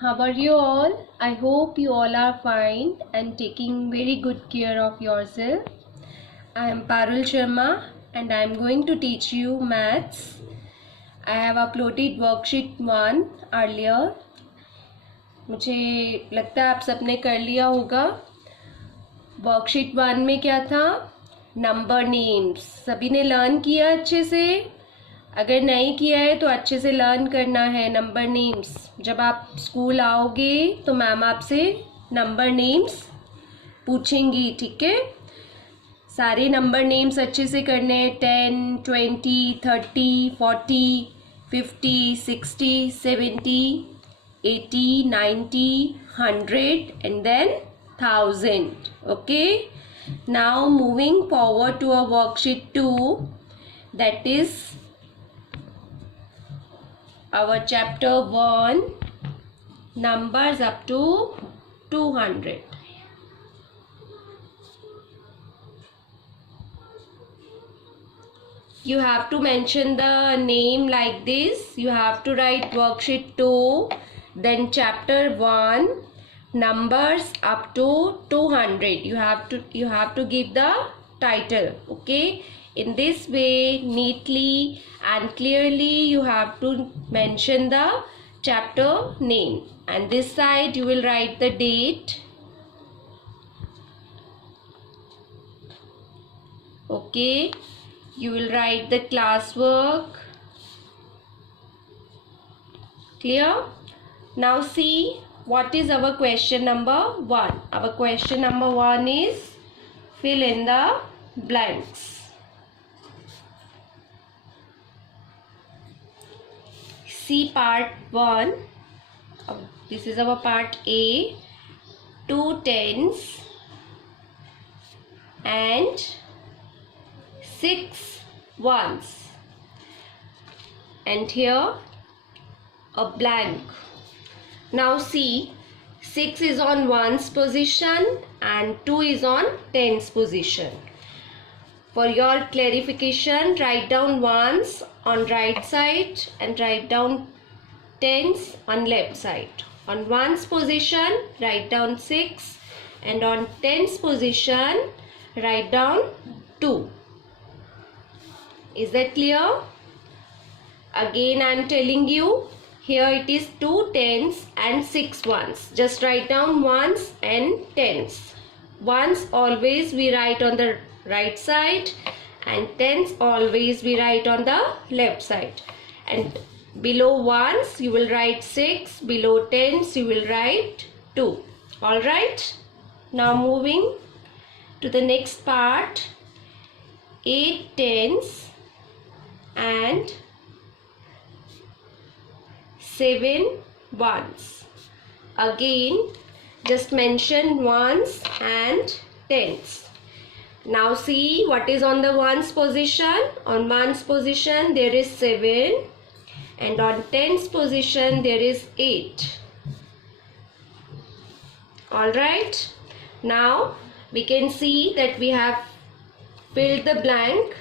How are you all? I hope you all are fine and taking very good care of yourself. I am Parul Sharma and I am going to teach you maths. I have uploaded worksheet 1 earlier. मुझे लगता है आप सबने कर लिया होगा. Worksheet 1 में क्या था? Number names. सभी ने लर्न किया अच्छे से? अगर नहीं किया है तो अच्छे से लर्न करना है नंबर नेम्स. जब आप स्कूल आओगे तो मैम आपसे नंबर नेम्स पूछेंगी, ठीक है? सारे नंबर नेम्स अच्छे से करने हैं. 10, 20, 30, 40, 50, 60, 70, 80, 90, 100 and then 1000. Okay? Now moving forward to a worksheet 2, that is our chapter 1, numbers up to 200. You have to mention the name like this. You have to write worksheet 2, then chapter 1, numbers up to 200. You have to give the title. Okay? In this way, neatly and clearly you have to mention the chapter name, and this side you will write the date. Okay, you will write the classwork. Clear? Now see what is our question number 1. Our question number 1 is fill in the blanks. See part 1. This is our part A. 2 tens and 6 ones, and here a blank. Now see, 6 is on ones position and 2 is on tens position. For your clarification, write down ones on right side and write down tens on left side. On ones position, write down 6, and on tens position, write down 2. Is that clear? Again I am telling you, here it is 2 tens and 6 ones. Just write down ones and tens. Ones always we write on the right side and tens always we write on the left side. And below ones you will write 6, below tens you will write 2. Alright? Now moving to the next part. 8 tens and 7 ones. Again just mention ones and tens. Now see what is on the ones position. On ones position there is 7 and on tens position there is 8. Alright. Now we can see that we have filled the blank.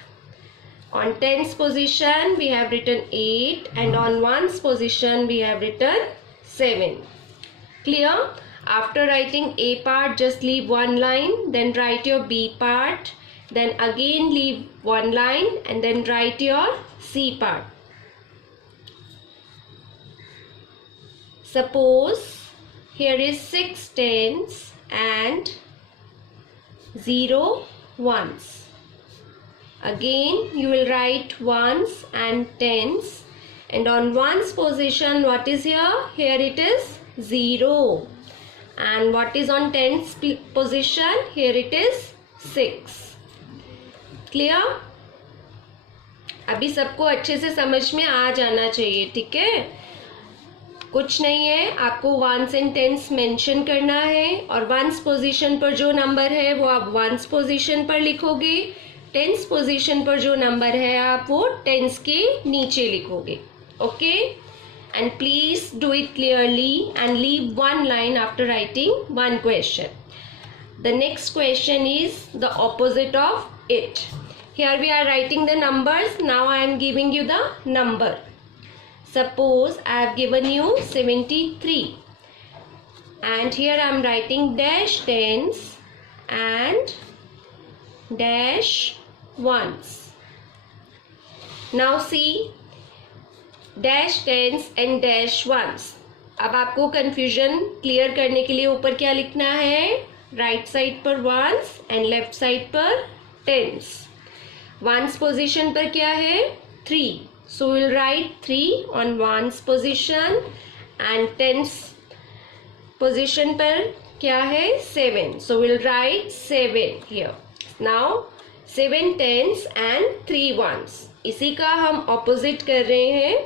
On tens position we have written 8 and on ones position we have written 7. Clear? After writing A part, just leave one line, then write your B part, then again leave one line and then write your C part. Suppose here is 6 tens and 0 ones. Again you will write ones and tens, and on ones position what is here? Here it is 0. And what is on tens position? Here it is 6. Clear? अभी सबको अच्छे से समझ में आ जाना चाहिए, ठीक है? कुछ नहीं है, आपको वंस एंड टेंस मेंशन करना है और वंस पोजीशन पर जो नंबर है वो आप वंस पोजीशन पर लिखोगे. टेंस पोजीशन पर जो नंबर है आप वो टेंस के नीचे लिखोगे. Okay? And please do it clearly and leave one line after writing one question. The next question is the opposite of it. Here we are writing the numbers. Now I am giving you the number. Suppose I have given you 73. and here I am writing dash tens and dash ones. Now see dash tens and dash ones. अब आपको confusion clear करने के लिए ऊपर क्या लिखना है, right side पर वंस एंड लेफ्ट साइड पर टेंस. वंस पोजीशन पर क्या है, 3, so we'll write 3 on ones position and tens position पर क्या है, 7, so we'll write 7 here. Now 7 tens and 3 ones. इसी का हम ऑपोजिट कर रहे हैं.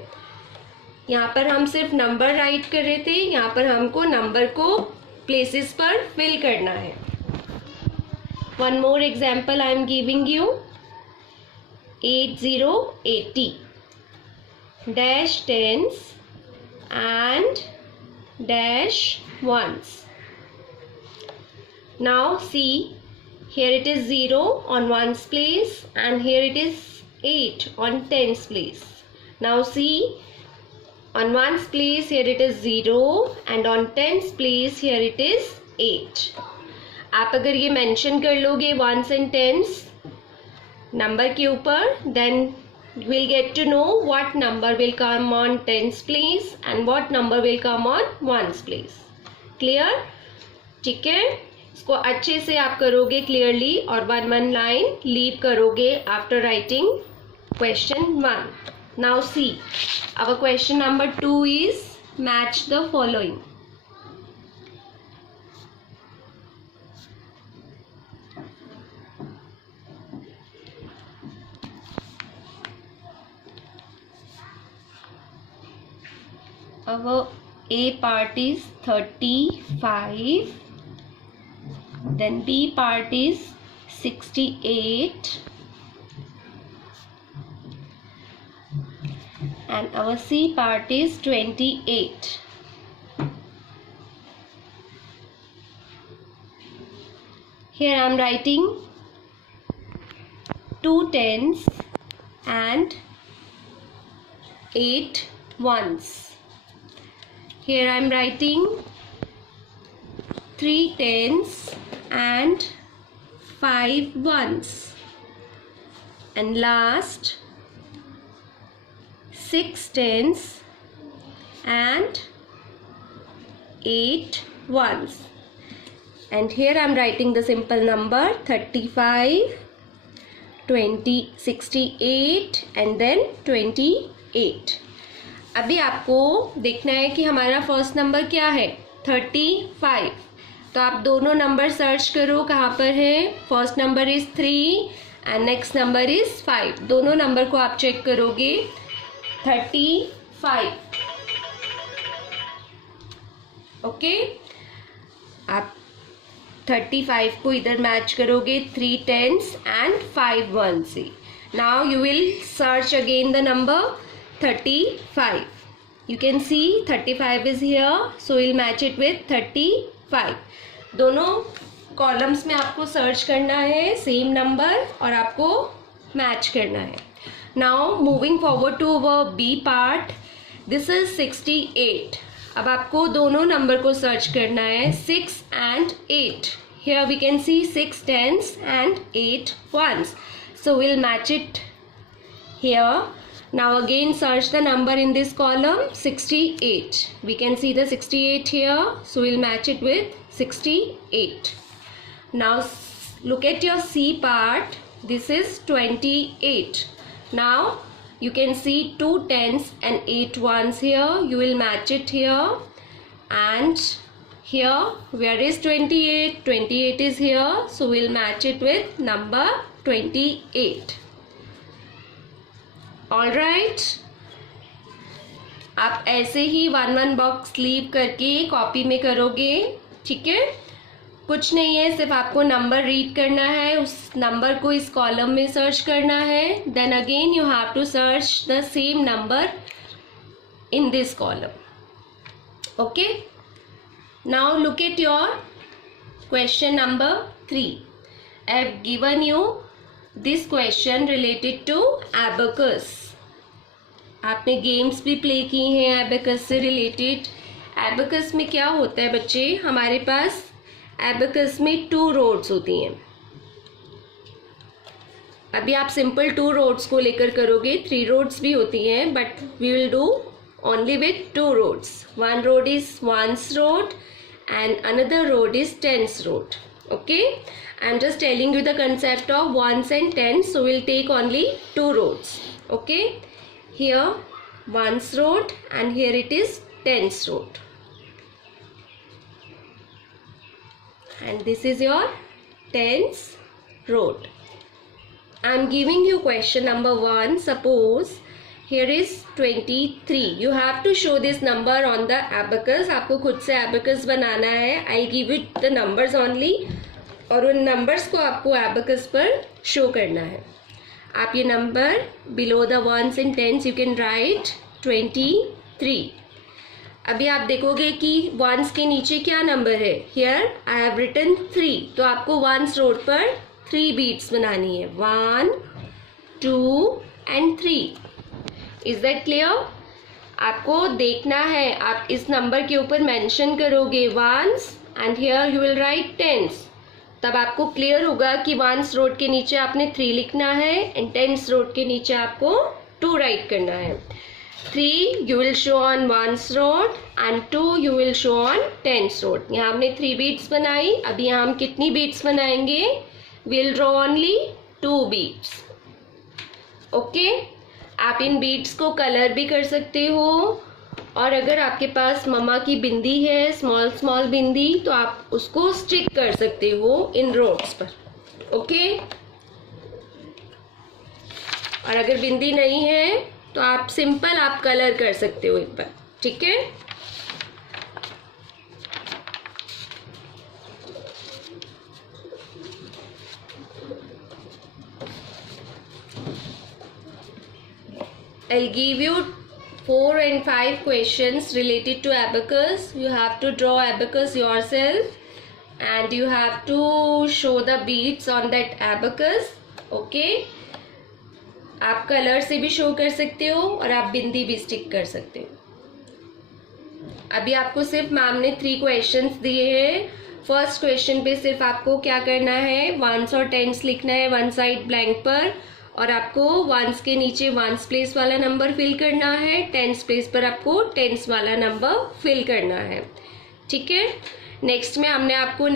यहाँ पर हम सिर्फ नंबर राइट कर रहे थे, यहाँ पर हमको नंबर को प्लेसेस पर फिल करना है. One more example I am giving you. 8080 dash tens and dash ones. Now see, here it is 0 on ones place and here it is 8 on tens place. Now see, on ones place here it is 0 and on tens place here it is 8. आप अगर ये mention कर लोगे ones and tens number के ऊपर, then we'll get to know what number will come on tens place and what number will come on ones place. Clear? ठीक है, इसको अच्छे से आप करोगे क्लियरली और वन लाइन लीव करोगे after writing question 1. Now see, our question number 2 is match the following. Our A part is 35, then B part is 68 and our C part is 28. Here I am writing 2 tens and 8 ones. Here I am writing 3 tens and 5 ones. And last 6 tens and 8 ones. And here I am writing the simple number 35, 20, 68 and then 28. अभी आपको देखना है कि हमारा first number क्या है, 35. तो आप दोनों नंबर सर्च करो कहाँ पर है. First number is 3 and next number is 5. दोनों नंबर को आप चेक करोगे. 35. ओके, आप 35 को इधर मैच करोगे 3 tens and 5 ones से. Now you will search again the number 35. You can see 35 is here, so we'll match it with 35. दोनों कॉलम्स में आपको सर्च करना है सेम नंबर और आपको मैच करना है. Now moving forward to our B part. This is 68. अब आपको दोनों नंबर को सर्च करना है 6 and 8. Here we can see 6 tens and 8 ones. So we'll match it here. Now again search the number in this column 68. We can see the 68 here, so we'll match it with 68. Now look at your C part. This is 28. Now you can see 2 tens and 8 ones here. You will match it here. And here, where is 28? 28 is here, so we'll match it with number 28. All right, आप ऐसे ही one box leave करके copy में करोगे. ठीक है, कुछ नहीं है, सिर्फ आपको नंबर रीड करना है, उस नंबर को इस कॉलम में सर्च करना है. Then again you have to search the same number in this column. Okay, now look at your question number 3. I have given you this question related to abacus. आपने games भी play की हैं abacus से related. Abacus में क्या होता है बच्चे, हमारे पास एबेकस में 2 रोड्स होती हैं। अभी आप सिंपल 2 रोड्स को लेकर करोगे, 3 रोड्स भी होती हैं, but we will do only with 2 roads. One road is ones road and another road is tens road. Okay, I'm just telling you the concept of ones and tens, so we'll take only 2 roads. Okay, here ones road and here it is tens road, and this is your tens road. I'm giving you question number 1. Suppose here is 23. You have to show this number on the abacus. आपको खुद से abacus बनाना है. I'll give you the numbers only, और उन numbers को आपको abacus पर show करना है. आप ये number below the ones and tens you can write 23. अभी आप देखोगे कि ones के नीचे क्या number है. Here I have written 3. तो आपको ones road पर 3 beats बनानी है. 1, 2 and 3. Is that clear? आपको देखना है, आप इस नंबर के ऊपर मेंशन करोगे ones and here you will write tens, तब आपको क्लियर होगा कि वंस रोड के नीचे आपने 3 लिखना है एंड टेंस रोड के नीचे आपको 2 राइट करना है. 3 you will show on ones rod and 2 you will show on tens rod. यहाँ हमने 3 बीट्स बनाई. अभी यहाँ हम कितनी बीट्स बनाएंगे? Will draw only 2 beats. Okay, आप इन बीट्स को कलर भी कर सकते हो, और अगर आपके पास मम्मा की बिंदी है, स्मॉल स्मॉल बिंदी, तो आप उसको स्टिक कर सकते हो इन रोड्स पर. ओके, और अगर बिंदी नहीं है तो आप सिंपल आप कलर कर सकते हो इन पर. ठीक है, I'll give you 4 and 5 questions related to abacus. You have to draw abacus yourself and you have to show the beats on that abacus. Okay? आप कलर से भी शो कर सकते हो और आप बिंदी भी स्टिक कर सकते हो. अभी आपको सिर्फ मैम ने 3 क्वेश्चंस दिए हैं. फर्स्ट क्वेश्चन पे सिर्फ आपको क्या करना है, वंस और टेंस लिखना है वन साइड ब्लैंक पर, और आपको वंस के नीचे वंस प्लेस वाला नंबर फिल करना है, टेंस प्लेस पर आपको टेंस वाला नंबर फिल करना है. ठीक है, नेक्स्ट में हमने आपको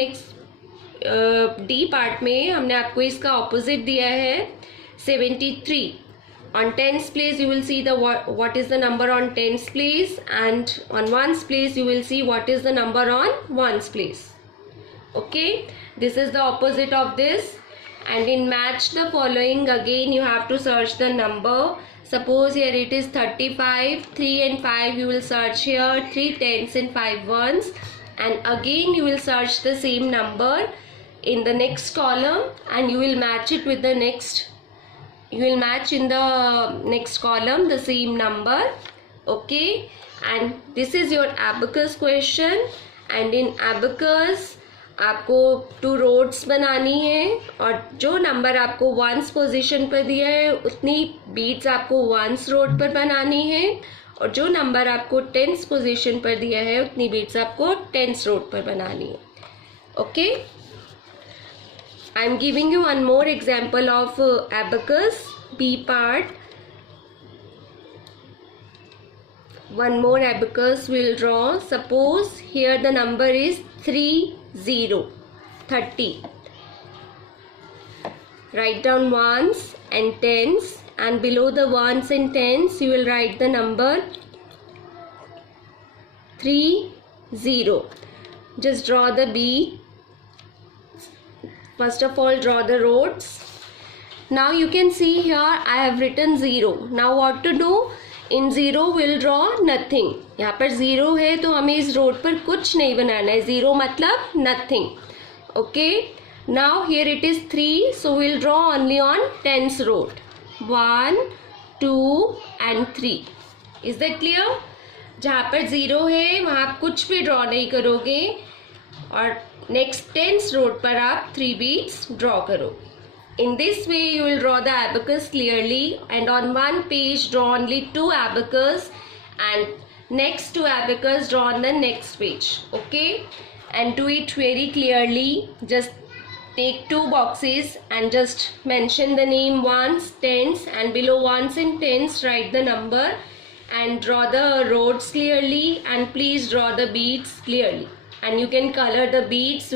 डी पार्ट में हमने आपको इसका ऑपोजिट दिया है 73. On tens place you will see the what is the number on tens place, and on ones place you will see what is the number on ones place. Okay, this is the opposite of this. And in match the following, again you have to search the number. Suppose here it is 35, 3 and 5 you will search here, 3 tens and 5 ones, and again you will search the same number in the next column and you will match it with the next, you will match in the next column the same number. Okay, and this is your abacus question. And in abacus आपको 2 roads बनानी है, और जो number आपको ones position पर दिया है उतनी बीट्स आपको वंस रोड पर बनानी है, और जो नंबर आपको टेंस पोजीशन पर दिया है उतनी बीट्स आपको टेंस रोड पर बनानी है. Okay, I am giving you one more example of abacus B part. One more abacus we'll draw. Suppose here the number is 30. Write down ones and tens, and below the ones and tens you will write the number 30. Just draw the B. First of all, draw the roads. Now you can see here I have written 0. Now what to do? In 0 we'll draw nothing. यहाँ पर 0 है तो हमें इस road पर कुछ नहीं बनाना है. 0 मतलब nothing. Okay. Now here it is 3, so we'll draw only on tens road. 1, 2 and 3. Is that clear? जहाँ पर 0 है वहाँ आप कुछ भी ड्रॉ नहीं करोगे, और नेक्स्ट टेंस रोड पर आप 3 बीट्स ड्रॉ करो. In this way you will draw the abacus clearly, and on one page draw only 2 abacus, and Next to abacus, draw on the next page. Okay, and do it very clearly. Just take two boxes and just mention the name ones, tens, and below ones and tens write the number and draw the roads clearly, and please draw the beads clearly, and you can color the beads